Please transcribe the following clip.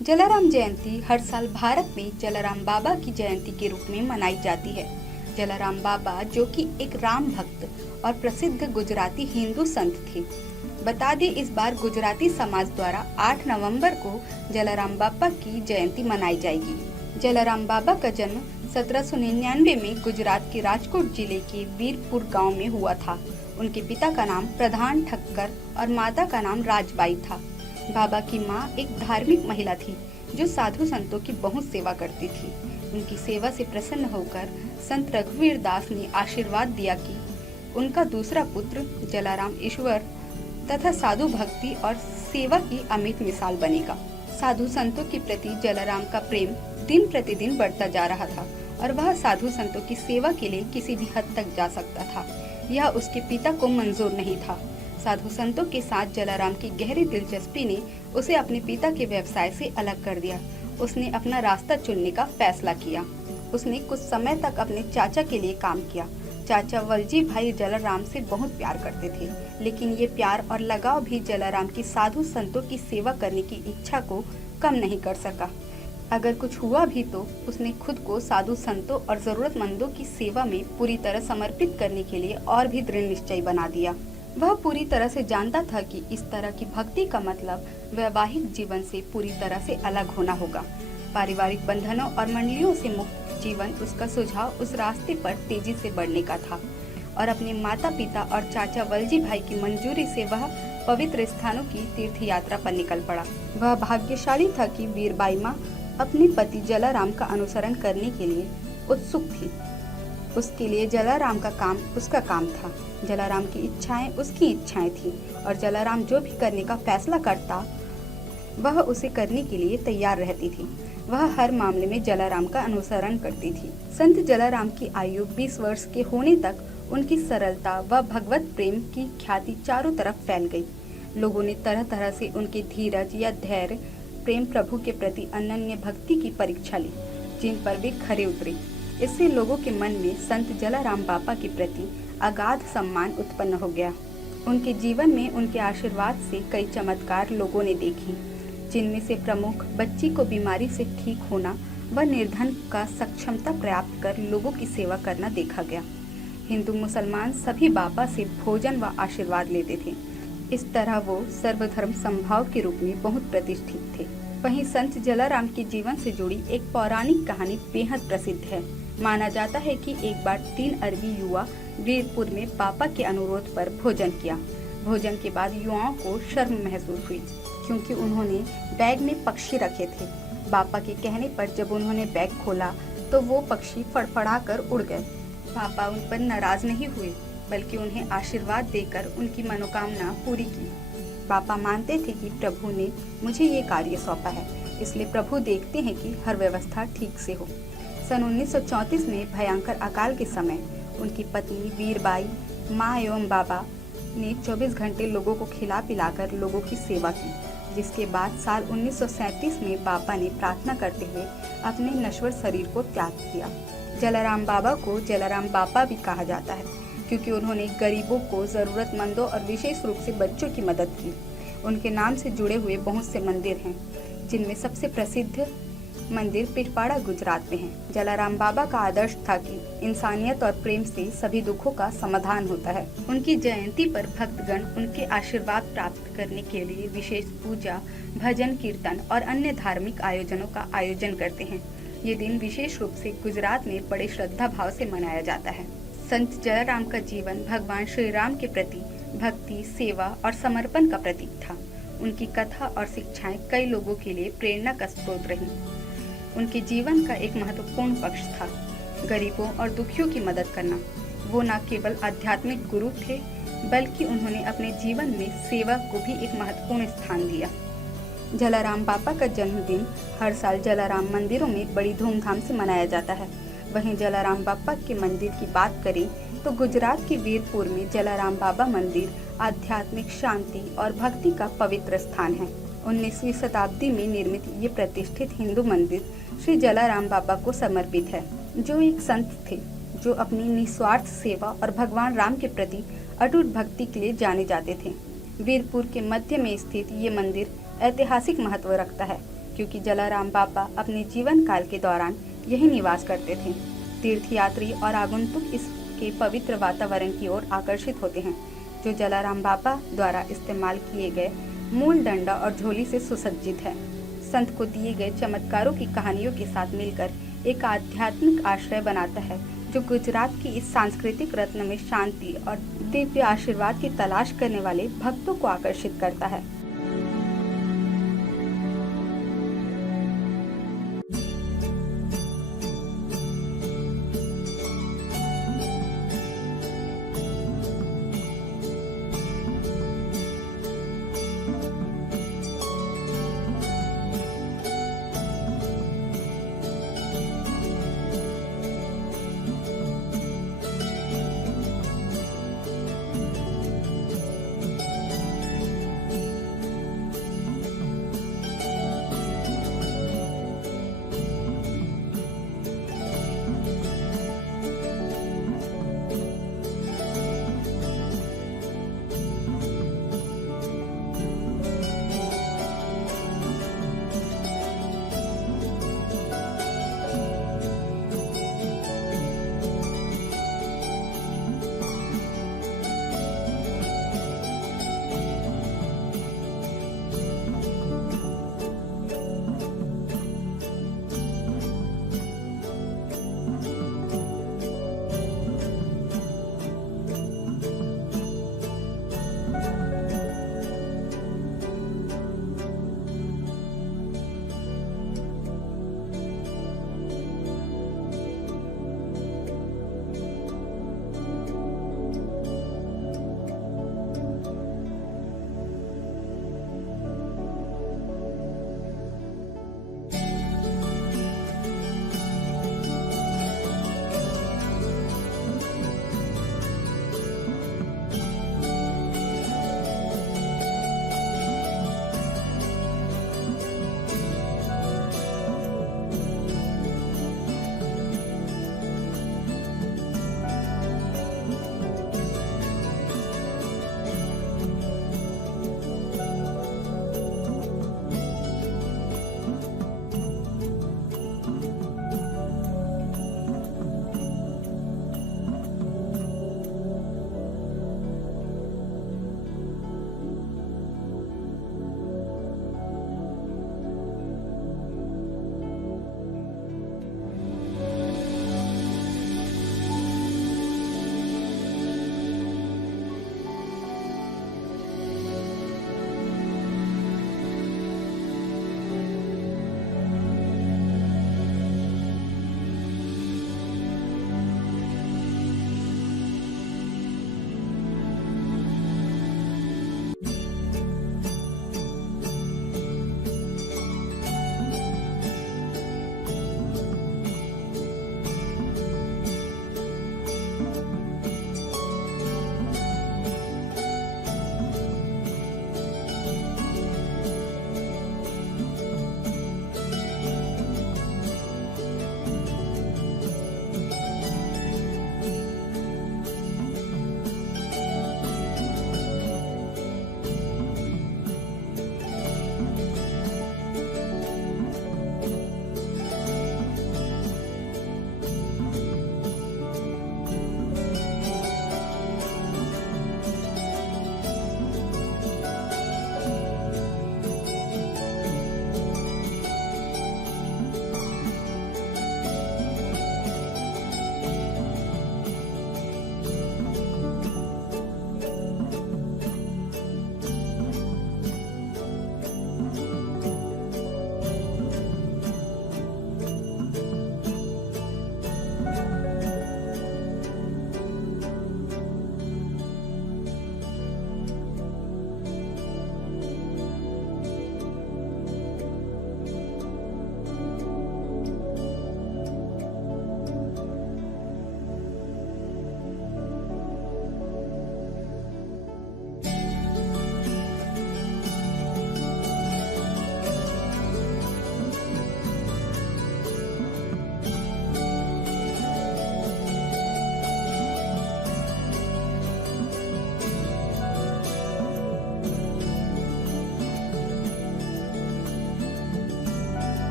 जलाराम जयंती हर साल भारत में जलाराम बाबा की जयंती के रूप में मनाई जाती है। जलाराम बाबा, जो कि एक राम भक्त और प्रसिद्ध गुजराती हिंदू संत थे। बता दें, इस बार गुजराती समाज द्वारा 8 नवंबर को जलाराम बाबा की जयंती मनाई जाएगी। जलाराम बाबा का जन्म 1799 में गुजरात के राजकोट जिले के वीरपुर गांव में हुआ था। उनके पिता का नाम प्रधान ठक्कर और माता का नाम राजबाई था। बाबा की माँ एक धार्मिक महिला थी जो साधु संतों की बहुत सेवा करती थी। उनकी सेवा से प्रसन्न होकर संत रघुवीर दास ने आशीर्वाद दिया कि उनका दूसरा पुत्र जलाराम ईश्वर तथा साधु भक्ति और सेवा की अमिट मिसाल बनेगा। साधु संतों के प्रति जलाराम का प्रेम दिन प्रतिदिन बढ़ता जा रहा था और वह साधु संतों की सेवा के लिए किसी भी हद तक जा सकता था। यह उसके पिता को मंजूर नहीं था। साधु संतों के साथ जलाराम की गहरी दिलचस्पी ने उसे अपने पिता के व्यवसाय से अलग कर दिया। उसने अपना रास्ता चुनने का फैसला किया। उसने कुछ समय तक अपने चाचा के लिए काम किया। चाचा वलजी भाई जलाराम से बहुत प्यार करते थे, लेकिन ये प्यार और लगाव भी जलाराम की साधु संतों की सेवा करने की इच्छा को कम नहीं कर सका। अगर कुछ हुआ भी तो उसने खुद को साधु संतों और जरूरतमंदों की सेवा में पूरी तरह समर्पित करने के लिए और भी दृढ़ निश्चय बना दिया। वह पूरी तरह से जानता था कि इस तरह की भक्ति का मतलब वैवाहिक जीवन से पूरी तरह से अलग होना होगा। पारिवारिक बंधनों और मंडलियों से मुक्त जीवन उसका सुझाव उस रास्ते पर तेजी से बढ़ने का था और अपने माता पिता और चाचा वलजी भाई की मंजूरी से वह पवित्र स्थानों की तीर्थ यात्रा पर निकल पड़ा। वह भाग्यशाली था कि वीरबाई माँ अपने पति जलाराम का अनुसरण करने के लिए उत्सुक थी। उसके लिए जलाराम का काम उसका काम था, जलाराम की इच्छाएं उसकी इच्छाएं थी और जलाराम जो भी करने का फैसला करता वह उसे करने के लिए तैयार रहती थी। वह हर मामले में जलाराम का अनुसरण करती थी। संत जलाराम की आयु 20 वर्ष के होने तक उनकी सरलता व भगवत प्रेम की ख्याति चारों तरफ फैल गई। लोगों ने तरह तरह से उनके धीरज या धैर्य, प्रेम, प्रभु के प्रति अनन्य भक्ति की परीक्षा ली, जिन पर वे खरे उतरे। इससे लोगों के मन में संत जलाराम बाबा के प्रति अगाध सम्मान उत्पन्न हो गया। उनके जीवन में उनके आशीर्वाद से कई चमत्कार लोगों ने देखी, जिनमें से प्रमुख बच्ची को बीमारी से ठीक होना व निर्धन का सक्षमता प्राप्त कर लोगों की सेवा करना देखा गया। हिंदू मुसलमान सभी बाबा से भोजन व आशीर्वाद लेते थे। इस तरह वो सर्वधर्म समभाव के रूप में बहुत प्रतिष्ठित थे। वहीं संत जलाराम के जीवन से जुड़ी एक पौराणिक कहानी बेहद प्रसिद्ध है। माना जाता है कि एक बार 3 अरबी युवा वीरपुर में बाबा के अनुरोध पर भोजन किया। भोजन के बाद युवाओं को शर्म महसूस हुई क्योंकि उन्होंने बैग में पक्षी रखे थे। बाबा के कहने पर जब उन्होंने बैग खोला तो वो पक्षी फड़फड़ा कर उड़ गए। बाबा उन पर नाराज नहीं हुए, बल्कि उन्हें आशीर्वाद देकर उनकी मनोकामना पूरी की। बाबा मानते थे कि प्रभु ने मुझे ये कार्य सौंपा है, इसलिए प्रभु देखते हैं कि हर व्यवस्था ठीक से हो। सन 1934 में भयंकर अकाल के समय उनकी पत्नी वीरबाई माँ एवं बाबा ने 24 घंटे लोगों को खिला पिलाकर लोगों की सेवा की, जिसके बाद साल 1937 में बाबा ने प्रार्थना करते हुए अपने नश्वर शरीर को त्याग दिया। जलाराम बाबा को जलाराम बाबा भी कहा जाता है क्योंकि उन्होंने गरीबों को, ज़रूरतमंदों और विशेष रूप से बच्चों की मदद की। उनके नाम से जुड़े हुए बहुत से मंदिर हैं, जिनमें सबसे प्रसिद्ध मंदिर पिटपाड़ा गुजरात में है। जलाराम बाबा का आदर्श था कि इंसानियत और प्रेम से सभी दुखों का समाधान होता है। उनकी जयंती पर भक्तगण उनके आशीर्वाद प्राप्त करने के लिए विशेष पूजा, भजन, कीर्तन और अन्य धार्मिक आयोजनों का आयोजन करते हैं। ये दिन विशेष रूप से गुजरात में बड़े श्रद्धा भाव से मनाया जाता है। संत जलाराम का जीवन भगवान श्री राम के प्रति भक्ति, सेवा और समर्पण का प्रतीक था। उनकी कथा और शिक्षाएं कई लोगों के लिए प्रेरणा का स्रोत रहीं। उनके जीवन का एक महत्वपूर्ण पक्ष था गरीबों और दुखियों की मदद करना। वो न केवल आध्यात्मिक गुरु थे, बल्कि उन्होंने अपने जीवन में सेवा को भी एक महत्वपूर्ण स्थान दिया। जलाराम बाबा का जन्मदिन हर साल जलाराम मंदिरों में बड़ी धूमधाम से मनाया जाता है। वहीं जलाराम बाबा के मंदिर की बात करें तो गुजरात के वीरपुर में जलाराम बाबा मंदिर आध्यात्मिक शांति और भक्ति का पवित्र स्थान है। 19वीं शताब्दी में निर्मित ये प्रतिष्ठित हिंदू मंदिर श्री जलाराम बाबा को समर्पित है, जो एक संत थे जो अपनी निस्वार्थ सेवा और भगवान राम के प्रति अटूट भक्ति के लिए जाने जाते थे। वीरपुर के मध्य में स्थित ये मंदिर ऐतिहासिक महत्व रखता है क्योंकि जलाराम बाबा अपने जीवन काल के दौरान यही निवास करते थे। तीर्थयात्री और आगंतुक इसके पवित्र वातावरण की ओर आकर्षित होते हैं, जो जलाराम बाबा द्वारा इस्तेमाल किए गए मूल डंडा और झोली से सुसज्जित है। संत को दिए गए चमत्कारों की कहानियों के साथ मिलकर एक आध्यात्मिक आश्रय बनाता है, जो गुजरात की इस सांस्कृतिक रत्न में शांति और दिव्य आशीर्वाद की तलाश करने वाले भक्तों को आकर्षित करता है।